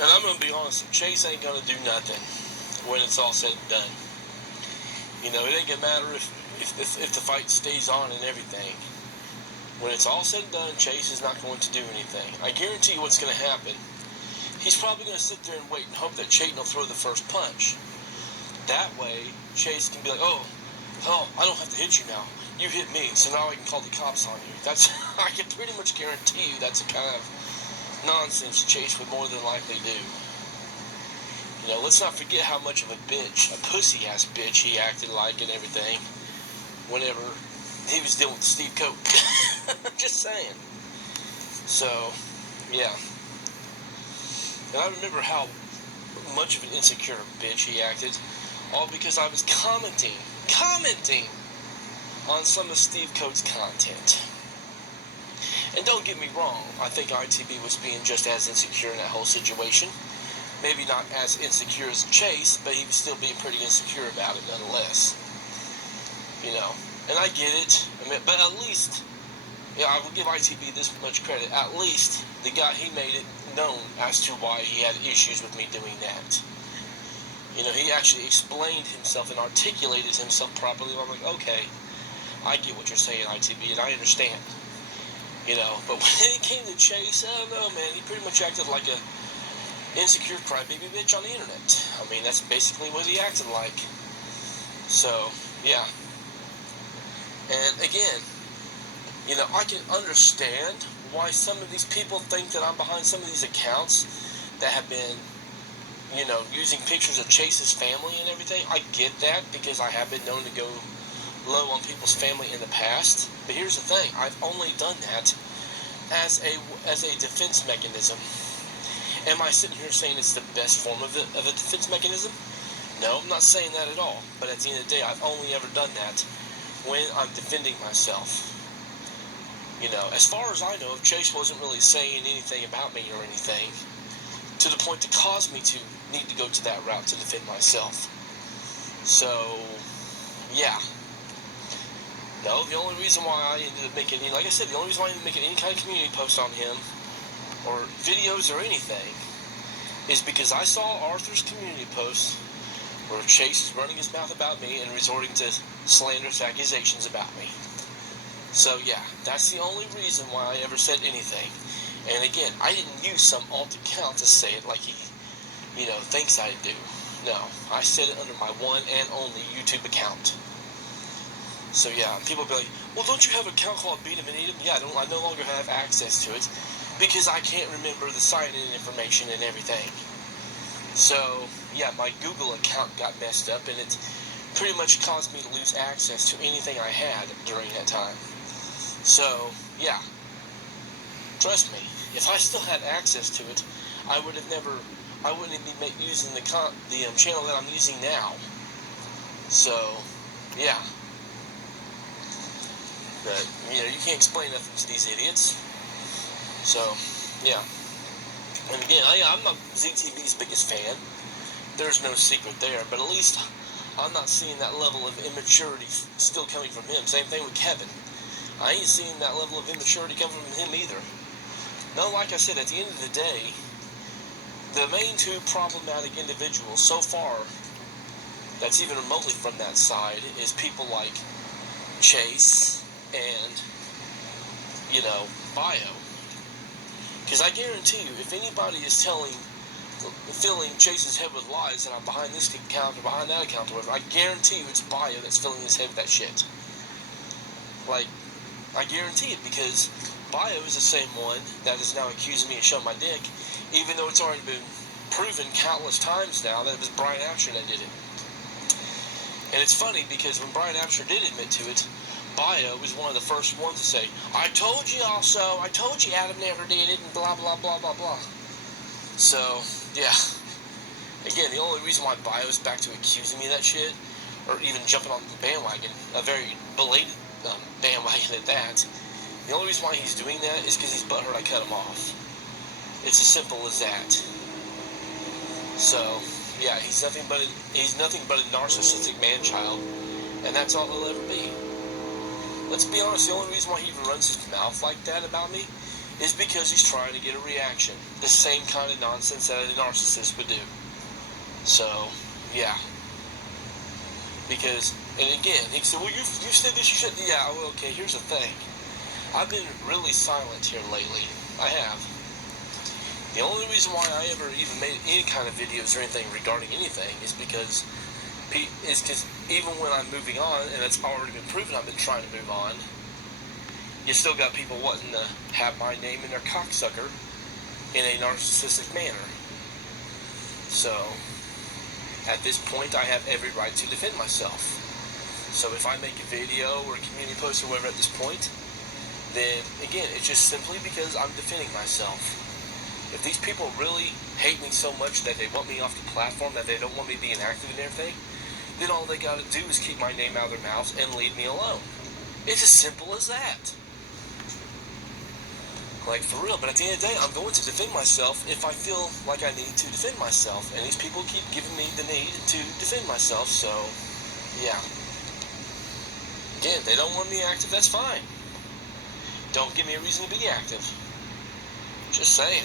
And I'm going to be honest, Chase ain't going to do nothing when it's all said and done. You know, it ain't going to matter if the fight stays on and everything. When it's all said and done, Chase is not going to do anything. I guarantee you what's going to happen. He's probably going to sit there and wait and hope that Chayton will throw the first punch. That way, Chase can be like, oh, I don't have to hit you now. You hit me, so now I can call the cops on you. That's I can pretty much guarantee you that's the kind of nonsense Chase would more than likely do. You know, let's not forget how much of a bitch, a pussy-ass bitch he acted like and everything whenever he was dealing with Steve Coates. Just saying. So, yeah. And I remember how much of an insecure bitch he acted, all because I was commenting on some of Steve Coates' content. And don't get me wrong, I think ITB was being just as insecure in that whole situation. Maybe not as insecure as Chase, but he was still being pretty insecure about it nonetheless. You know, and I get it. I mean, but at least, yeah, I will give ITB this much credit. At least the guy, he made it known as to why he had issues with me doing that. You know, he actually explained himself and articulated himself properly. I'm like, okay, I get what you're saying, ITB, and I understand. You know, but when it came to Chase, I don't know, man, he pretty much acted like a insecure crybaby bitch on the internet. I mean, that's basically what he acted like. So, yeah. And again, you know, I can understand why some of these people think that I'm behind some of these accounts that have been, you know, using pictures of Chase's family and everything. I get that because I have been known to go low on people's family in the past. But here's the thing, I've only done that as a defense mechanism. Am I sitting here saying it's the best form of a defense mechanism? No, I'm not saying that at all. But at the end of the day, I've only ever done that when I'm defending myself. You know, as far as I know, if Chase wasn't really saying anything about me or anything to the point to cause me to need to go to that route to defend myself. So, yeah. No, the only reason why I ended up making, like I said, the only reason why I ended up making any kind of community post on him or videos or anything is because I saw Arthur's community post where Chase is running his mouth about me and resorting to slanderous accusations about me. So yeah, that's the only reason why I ever said anything. And again, I didn't use some alt account to say it like he, you know, thinks I do. No, I said it under my one and only YouTube account. So yeah, people be like, well, don't you have an account called Beat 'em and Eat 'em? Yeah, I no longer have access to it because I can't remember the sign-in information and everything. So yeah, my Google account got messed up and it pretty much caused me to lose access to anything I had during that time. So yeah, trust me, if I still had access to it, I wouldn't be using the channel that I'm using now. So yeah. But, you know, you can't explain nothing to these idiots. So, yeah. And again, I'm not ZTB's biggest fan. There's no secret there. But at least I'm not seeing that level of immaturity still coming from him. Same thing with Kevin. I ain't seeing that level of immaturity coming from him either. No, like I said, at the end of the day, the main two problematic individuals so far that's even remotely from that side is people like Chase and, you know, Bio. Because I guarantee you, if anybody is filling Chase's head with lies that I'm behind this account or behind that account or whatever, I guarantee you it's Bio that's filling his head with that shit. Like, I guarantee it, because Bio is the same one that is now accusing me of showing my dick, even though it's already been proven countless times now that it was Brian Absher that did it. And it's funny because when Brian Absher did admit to it, Bio was one of the first ones to say, I told you Adam never did it, and blah, blah, blah, blah, blah. So, yeah. Again, the only reason why Bio is back to accusing me of that shit, or even jumping on the bandwagon, a very belated bandwagon at that, the only reason why he's doing that is because he's butthurt I cut him off. It's as simple as that. So, yeah, he's nothing but a narcissistic man-child, and that's all he'll ever be. Let's be honest, the only reason why he even runs his mouth like that about me is because he's trying to get a reaction. The same kind of nonsense that a narcissist would do. So, yeah. Because, and again, he said, well, you said this, you should. Yeah, well, okay, here's the thing. I've been really silent here lately. I have. The only reason why I ever even made any kind of videos or anything regarding anything is because even when I'm moving on, and it's already been proven I've been trying to move on, you still got people wanting to have my name in their cocksucker in a narcissistic manner. So, at this point, I have every right to defend myself. So if I make a video or a community post or whatever at this point, then, again, it's just simply because I'm defending myself. If these people really hate me so much that they want me off the platform, that they don't want me being active and everything, then all they gotta do is keep my name out of their mouths and leave me alone. It's as simple as that. Like, for real. But at the end of the day, I'm going to defend myself if I feel like I need to defend myself. And these people keep giving me the need to defend myself, so, yeah. Again, they don't want me active, that's fine. Don't give me a reason to be active. Just saying.